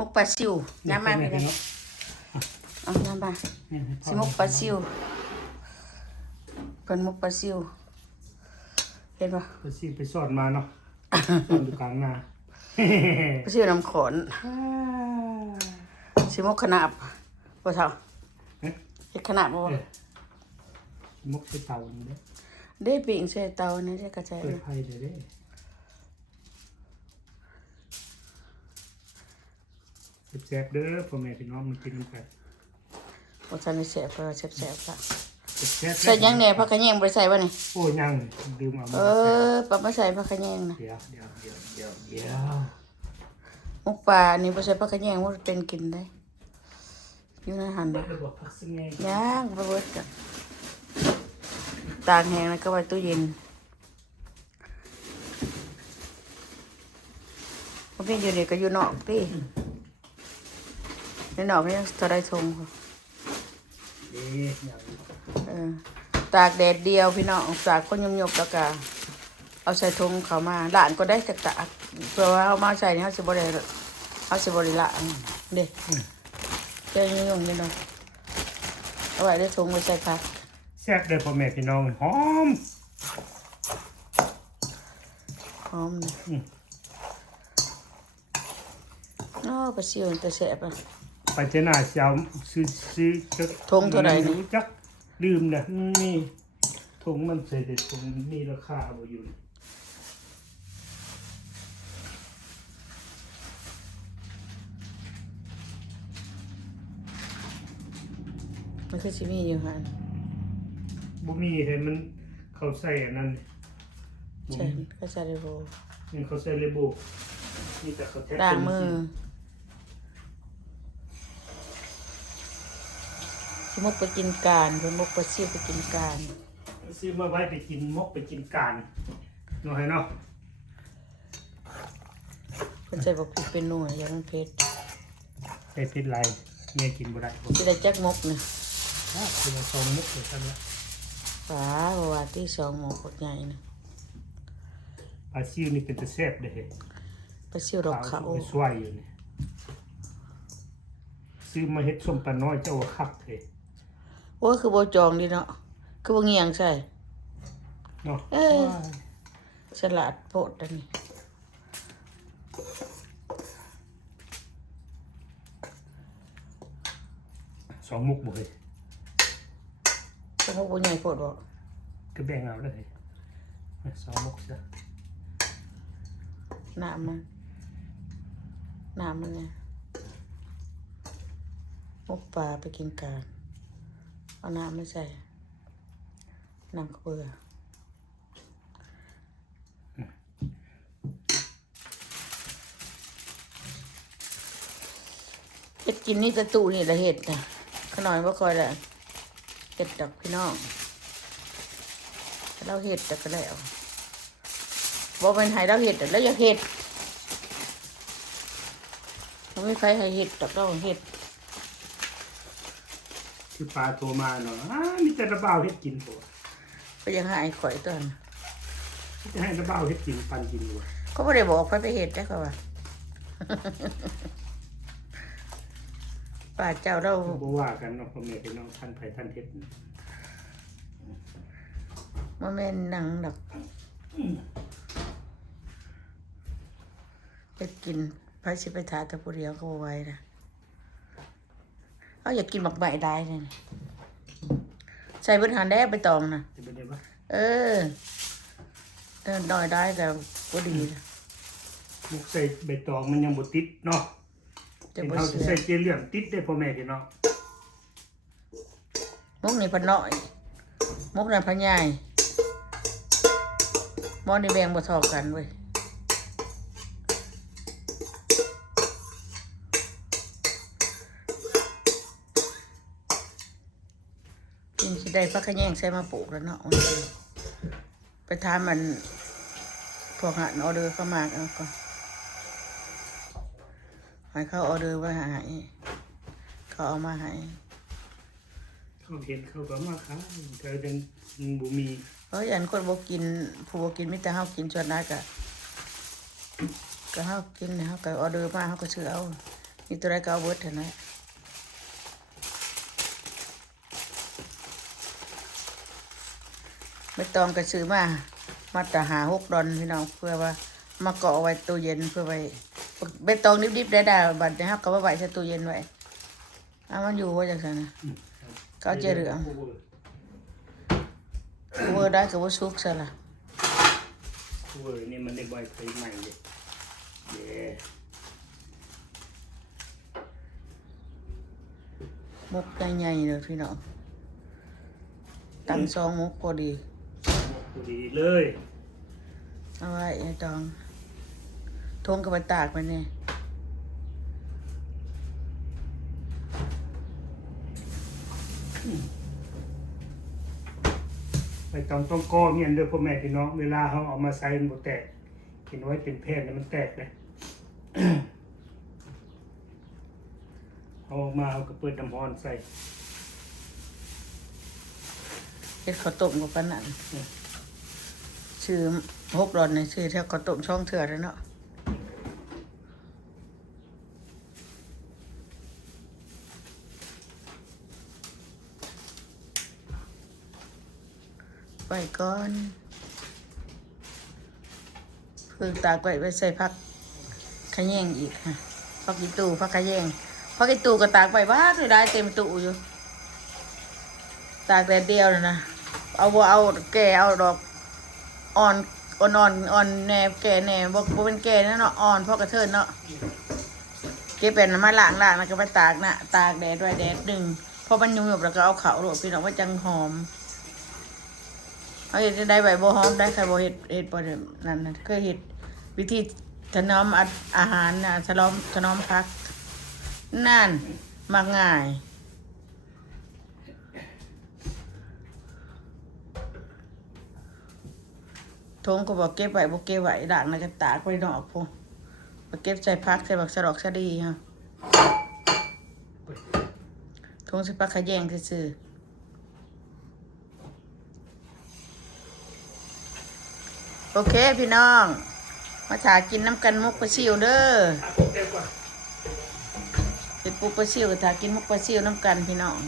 มกปลาซิวน้ำมาไปเลยเอาน้ำมาสิมกปลาซิวเป็นมกปลาซิวเห็นปะปลาซิวไปสอนมาเนาะสอนอยู่กลางนาปลาซิวน้ำขนสิมกขนาบบ่เท่าเฮ็ดขนาบบ่มกใส่เตาเนี่ยได้ปิ่งใส่เตานี่ได้กระจายเปิดไฟเลยเด้แซ่บๆเด้อพ่อแม่พี่น้องมันกินน้ำกันบ่ทันได้แซ่บก็แซ่บๆค่ะแซ่บใส่ยังแหน่ผักขะแยงบ่ได้ใส่บ่นี่โอ้ยังดื่มเอาปะมาใส่ผักขะแยงนะเดี๋ยวมกปลานี่บ่ใส่ผักขะแยงบ่เป็นกินได้อยู่ในหั่นบ่ย่างบ่เบิดกันตากแห้งแล้วก็ไว้ตู้เย็นบ่เป็นอยู่นี่ก็อยู่นอกติในนอกนี่เท่าใดทงตากแดดเดียวพี่น้องตากก็ยบๆแล้วก็เอาใส่ถุงเข้ามาล้างก็ได้จากตากเพราะว่าเอามาใส่นี่เฮาสิบ่ได้ล้างเด้แค่ยุ่งๆนี่เนาะเอาไว้ในถุงไว้ใส่ผักแซ่บเด้อพ่อแม่พี่น้องหอมนี่ปลาซิวแต่แซ่บอ่ะไปเจน่าเช้าซื้อทงเท่าไหร่นี่จักลืมนะนี่ทงมันใส่แต่ทงนี่ราคาบ่อยู่มันคือสิมีอยู่หั่นบ่มีให้มันเขาใส่อันนั้นใช่ก็ใส่เลโบนี่เขาใส่เลโบนี่แต่เขาแทบล้างมือสิมกไปกินการเพิ่นมกปลาซิวไปกินการซื้อมาไว้ไปกินมกไปกินการเนาะให้เนาะเพิ่นใส่บักพริกเป็นหน่วยอย่างมันเผ็ดใส่ผิดไรเมียกินบ่ได้สิได้จักมกนี่คือมา2มกเลยซั่นละปลาว่าที่2หมกบักใหญ่นะปลาซิวนี่เป็นตะแซ่บเด้อปลาซิวดอกขาวสวยอยู่นี่ซื้อมาเฮ็ดส้มปลาน้อยเจ้าว่าคักเด้โอ้ยคือบ่จองดิเนาะคือบ่เงียงใส่เนาะฉลาดโพดอันนี้2มุกบ่เฮ้ยสมมุติบ่ใหญ่โพดบ่ก็แบ่งเอาเลย2มุกซะน้ำมันเนี่ยมกปลาไปกินการเอาน้ำมาใส่น้ำข้าวเบื่อเห็ดกินนี่ตะตูนี่ละเห็ดนะขน่อยว่าคอยละเห็ดดอกพี่น้องเราเห็ดแต่ก็แล้วบอกเป็นไห้เราเห็ดแต่แล้วอยากเห็ดเราไม่ใครให้เห็ดดอกเราเห็ดคือปลาโทรมาเนาะมีแต่ระเบ้าเฮ็ดกินตัวไปยังหายข่อยตัวน่ะจะให้ระเบ้าเฮ็ดกินปันกินด้วยเขาไม่ได้บอกไปเห็ดได้เขาว่าป่าเจ้าเราบ่ว่ากันเนาะพ่อแม่พี่น้องท่านไผท่านเฮ็ดมันเป็นหนังดอกไปกินไปสิไปทาตะปูเรียวเขาไว้นะเอาอยากกินหมักใบได้เลยใส่บนหันแดงไปตองนะน้อยได้แต่ก็ดีมุกใส่ใบตองมันยังบ่ติดเนาะเป็นเขาใส่เจลเหลี่ยมติดได้พ่อแม่พี่น้องมุกนี่พันน้อยมุกนี่พันใหญ่มอนี่แบ่งบ่ทอกันเว้ยกินสิได้พักขะแยงใส่มาปลูกแล้วเนาะไปทานมันพวกหาออเดอร์เข้ามาเอาก่อนให้เขาออเดอร์ไว้ให้เขาเอามาให้เขาเห็นเขาก็มาขายเธอเป็นบุมีอันคนบ่กินผู้บ่กินมิแต่เฮากินส่วนนั้นก็เฮากินเฮาก็ออเดอร์มาเฮาก็ซื้อเอา มีตัวใดก็เอาเบิดเท่านั้นไม่ต้องก็ซื้อมาแต่หา$6พี่น้องเพื่อว่ามาเกาะเอาไว้ตู้เย็นเพื่อไว้ใบตองดิบๆได้บัดนี้ครับก็ไว้ใส่ตู้เย็นไว้เอามันอยู่ว่าจังซั่นน่ะก็เอาเจเหลืองเวอร์ได้ก็บ่สุกซะล่ะ เวอร์นี่มันได้ใบเคยใหม่เลยเย้ มุกใหญ่ๆเลยพี่น้องตั้ง2มุกพอดี พอดีเลย เอาไว้ไอ้ตองทงกับไปตากมันนี่ ไปต้องก้อเงี้ยเด้อพ่อแม่พี่น้องเวลาเขาเอามาใส่มันบ่แตกกินไว้เป็นแผ่นแล้วมันแตกเลย เอาออกมาเอาก็เปิดน้ำร้อนใส่ เฮ็ดข้าวต้มกับปานนั้นชื่อ$6นี่ชื่อแถวข้าวต้มช่องเถื่อแล้วเนาะไปก่อนเพิ่งตากไว้ใส่ผักขะแยงอีกค่ะผักอีตูผักขะแยงผักอีตูก็ตากไว้บ้าคือได้เต็มตู้อยู่ตากแต่เดียวน่ะนะเอาบ่เอาแก่เอาดอกอ่อนอ่อนแหน่แก่แหน่บ่เป็นแก่นะเนาะอ่อนเพราะกระเทินเนาะเก็บเป็นมาล้างแล้วก็ไปตากน่ะตากแดดด้วยแดดนึงพอมันยุ่งๆแล้วก็เอาเขาโรดพี่น้องว่าจังหอมเอาเฮ็ดได้ใบบ่หอมได้ใครบ่เฮ็ดบ่ได้นั่นน่ะเคยเฮ็ดวิธีถนอมอาหารน่ะถนอมผักนั่นมักง่ายทงก็บอกเก็บไว้บ่เก็บไว้ล้างแล้วก็ตากไว้นอกพุ่นบ่เก็บใส่ผักใส่บักสะดอกสะดีฮะทงใส่ผักขะแยงซื่อๆโอเคพี่น้องมาถากินน้ำกันมุกปลาซิวเด้อเป็นปูปลาซิวถากินมุกปลาซิวน้ำกันพี่น้อง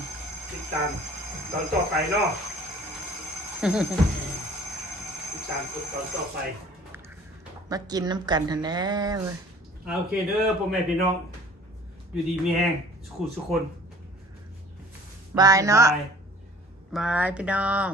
ติดตามตอนต่อไปเนาะ ติดตามตอนต่อไป มากินน้ำกันทันแน่เว้ย โอเคเด้อพ่อแม่พี่น้องอยู่ดีมีแห้งสุขุสุคน บายเนาะบายพี่น้อง